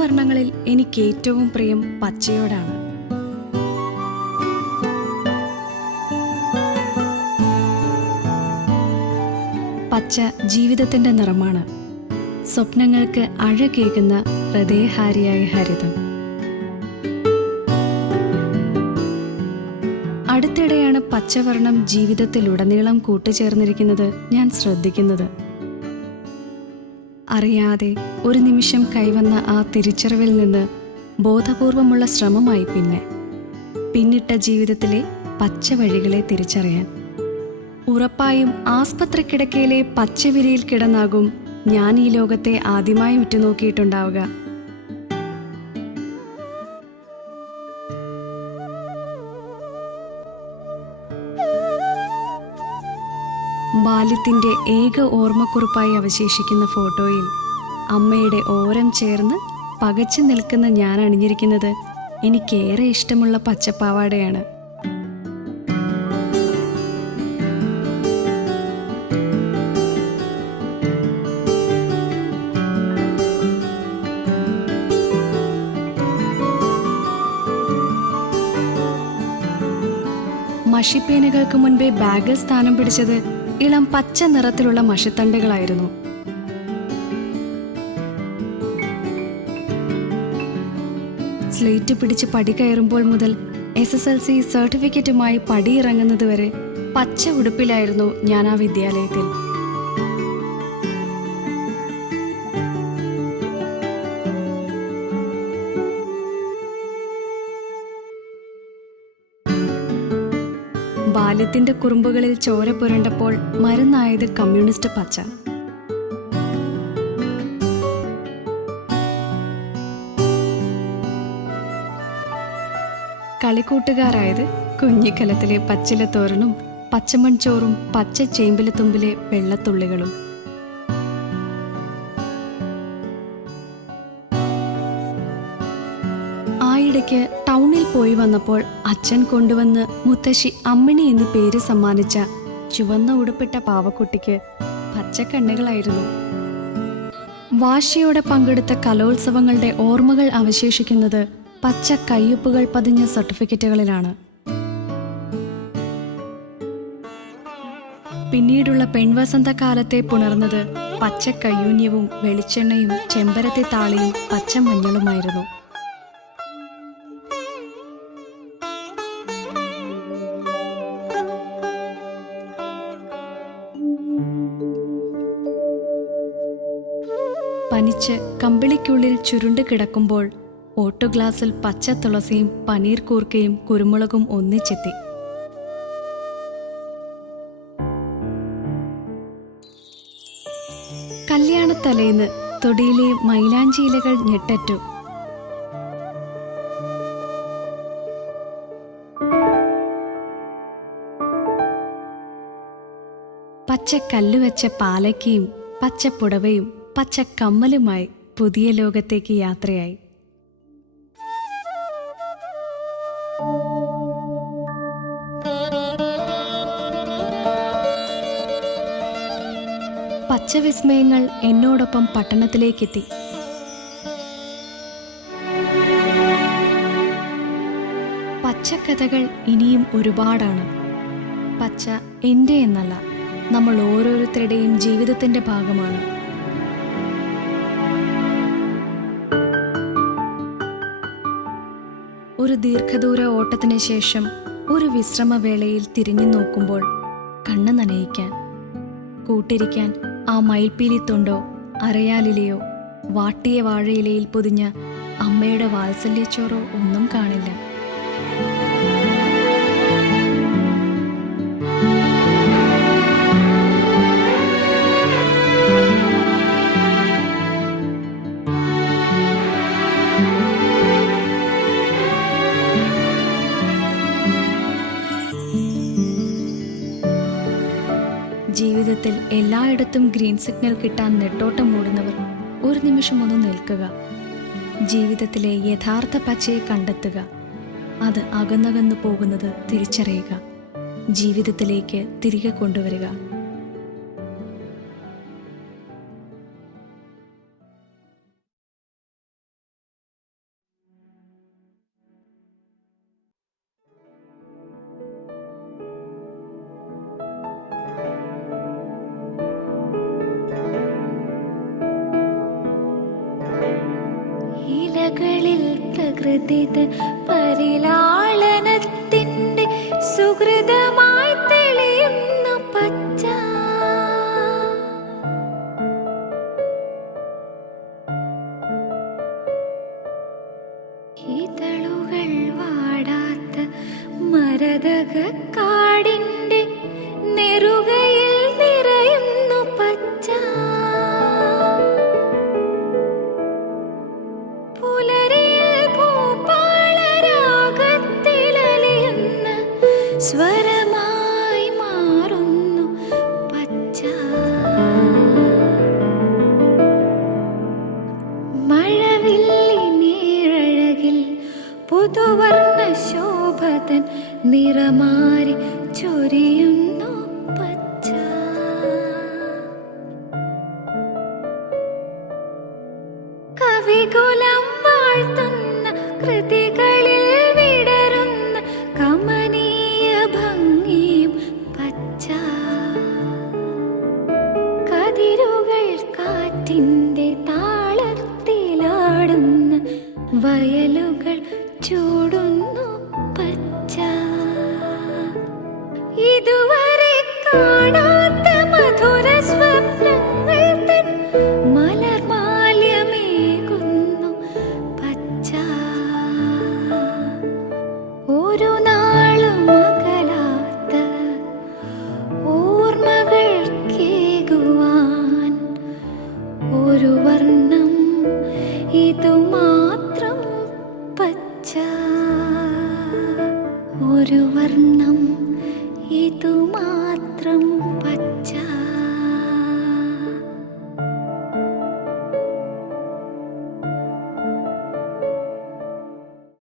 പച്ചവർണ്ണങ്ങളിൽ എനിക്ക് ഏറ്റവും പ്രിയം പച്ചയോടാണ്. പച്ച ജീവിതത്തിന്റെ നിറമാണ്. സ്വപ്നങ്ങൾക്ക് അഴകേകുന്ന ഹൃദയഹാരിയായ ഹരിതം. അടുത്തിടെയാണ് പച്ചവർണ്ണം ജീവിതത്തിലുടനീളം കൂട്ടുചേർന്നിരിക്കുന്നത് ഞാൻ ശ്രദ്ധിക്കുന്നത്. അറിയാതെ ഒരു നിമിഷം കൈവന്ന ആ തിരിച്ചറിവിൽ നിന്ന് ബോധപൂർവമുള്ള ശ്രമമായി പിന്നിട്ട ജീവിതത്തിലെ പച്ച വഴികളെ തിരിച്ചറിയാൻ. ഉറപ്പായും ആസ്പത്രിക്കിടക്കയിലെ പച്ചവിരിയിൽ കിടന്നാകും ഞാൻ ഈ ലോകത്തെ ആദ്യമായി ഉറ്റുനോക്കിയിട്ടുണ്ടാവുക. ബാല്യത്തിൻ്റെ ഏക ഓർമ്മക്കുറിപ്പായി അവശേഷിക്കുന്ന ഫോട്ടോയിൽ അമ്മയുടെ ഓരം ചേർന്ന് പകച്ചു നിൽക്കുന്ന ഞാൻ അണിഞ്ഞിരിക്കുന്നത് എനിക്കേറെ ഇഷ്ടമുള്ള പച്ചപ്പാവാടയാണ്. മഷിപ്പേനുകൾക്ക് മുൻപേ ബാഗിൽ സ്ഥാനം പിടിച്ചത് ഇളം പച്ച നിറത്തിലുള്ള മഷിത്തണ്ടുകളായിരുന്നു. സ്ലേറ്റ് പിടിച്ച് പടി കയറുമ്പോൾ മുതൽ SSLC സർട്ടിഫിക്കറ്റുമായി പടിയിറങ്ങുന്നതുവരെ പച്ച ഉടുപ്പിലായിരുന്നു ഞാൻ ആ വിദ്യാലയത്തിൽ. ബാല്യത്തിന്റെ കുറുമ്പുകളിൽ ചോര പുരണ്ടപ്പോൾ മരുന്നായത് കമ്മ്യൂണിസ്റ്റ് പച്ച. കളിക്കൂട്ടുകാരായത് കുഞ്ഞിക്കലത്തിലെ പച്ചിലത്തോരനും പച്ചമൺചോറും പച്ച ചേമ്പിലത്തുമ്പിലെ വെള്ളത്തുള്ളികളും. ആയിടയ്ക്ക് ടൗണിൽ പോയി വന്നപ്പോൾ അച്ഛൻ കൊണ്ടുവന്ന് മുത്തശ്ശി അമ്മിണി എന്ന് പേര് സമ്മാനിച്ച ചുവന്ന ഉടുപ്പിട്ട പാവക്കുട്ടിക്ക് പച്ചക്കണ്ണുകളായിരുന്നു. വാശിയോടെ പങ്കെടുത്ത കലോത്സവങ്ങളുടെ ഓർമ്മകൾ അവശേഷിക്കുന്നത് പച്ച കയ്യൊപ്പുകൾ പതിഞ്ഞ സർട്ടിഫിക്കറ്റുകളിലാണ്. പിന്നീടുള്ള പെൺവസന്തകാലത്തെ പുണർന്നത് പച്ച കയ്യൂന്യവും വെളിച്ചെണ്ണയും ചെമ്പരത്തി താളിയും പച്ചമഞ്ഞളുമായിരുന്നു. പനിച്ച് കമ്പിളിക്കുള്ളിൽ ചുരുണ്ട് കിടക്കുമ്പോൾ ഓട്ടുഗ്ലാസിൽ പച്ച തുളസിയും പനീർ കൂർക്കയും കുരുമുളകും ഒന്നിച്ചെത്തി. കല്യാണത്തലേന്ന് തൊടിയിലെ മൈലാഞ്ചി ഇലകൾ ഞെട്ടറ്റു. പച്ച കല്ലുവെച്ച പാലക്കയും പച്ചപ്പുടവയും പച്ചക്കമ്മലുമായി പുതിയ ലോകത്തേക്ക് യാത്രയായി. പച്ചവിസ്മയങ്ങൾ എന്നോടൊപ്പം പട്ടണത്തിലേക്കെത്തി. പച്ചക്കഥകൾ ഇനിയും ഒരുപാടാണ്. പച്ച എൻ്റെ എന്നല്ല, നമ്മൾ ഓരോരുത്തരുടെയും ജീവിതത്തിൻ്റെ ഭാഗമാണ്. ഒരു ദീർഘദൂര ഓട്ടത്തിന് ശേഷം ഒരു വിശ്രമവേളയിൽ തിരിഞ്ഞു നോക്കുമ്പോൾ കണ്ണ് നനയിക്കാൻ, കൂട്ടിരിക്കാൻ ആ മയിൽപ്പീലിത്തുണ്ടോ അരയാലിലെയോ വാട്ടിയ വാഴയിലയിൽ പൊതിഞ്ഞ അമ്മയുടെ വാത്സല്യച്ചോറോ ഒന്നും കാണില്ല. ജീവിതത്തിൽ എല്ലായിടത്തും ഗ്രീൻ സിഗ്നൽ കിട്ടാൻ നെട്ടോട്ടം ഓടുന്നവർ ഒരു നിമിഷം ഒന്ന് നിൽക്കുക. ജീവിതത്തിലെ യഥാർത്ഥ പച്ചയെ കണ്ടെത്തുക. അത് അകന്നകന്നു പോകുന്നത് തിരിച്ചറിയുക. ജീവിതത്തിലേക്ക് തിരികെ കൊണ്ടുവരിക. പ്രകൃതിതൻ പരിലാളനത്തിൻ്റെ സുഹൃതമായി തെളിയുന്നു പച്ച. ഇതളുകൾ വാടാത്ത മരതകക്കാടിൻ്റെ നെറുകയിൽ നിറയുന്നു പച്ച. പുലരിയിൽ ഭൂപാളരാഗത്തിലലിയുന്ന സ്വരമായി മാറുന്നു പച്ച. മഴവില്ലിനേഴഴകിൽ പുതുവർണ്ണ ശോഭതൻ നിറമാരി ചൊരിയുന്നു പച്ച. കവികുലം വാഴ്ത്തുന്ന കൃതികളിൽ വിടരുന്ന കമനീയ ഭംഗിയും പച്ച. കതിരുകൾ കാറ്റിൻ്റെ താളത്തിലാടുന്ന വയലുകൾ ചൂടുന്നു പച്ച. ഇതുവരെ കാണാത്ത മധുര സ്വപ്നങ്ങൾ തൻ മലർമാല്യമേകുന്നു പച്ച. ഒരു നാളും അകലാത്ത ഓർമ്മകൾ കേകുവാൻ ഒരു വർണ്ണം ഇതുമാത്രം പച്ച. ഒരു വർണ്ണം ഇതുമാത്രം പച്ച.